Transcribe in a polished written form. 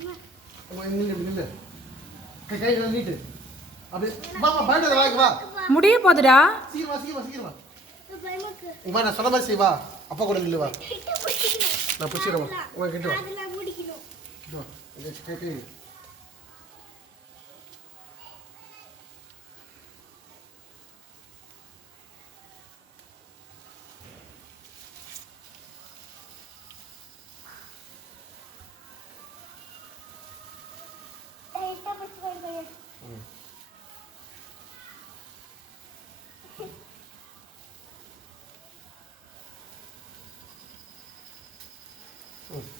நில்லு கை நீட்டு அப்படியே வா பயப்படாத வா முடிய போதுடா. சீக்கிரம் வா நான் சொன்ன மாதிரி செய் வா. அப்பா கூட நில்லு வா. நான் பிடிச்சிடுவேன் உங்க கிட்ட வா. கை ம்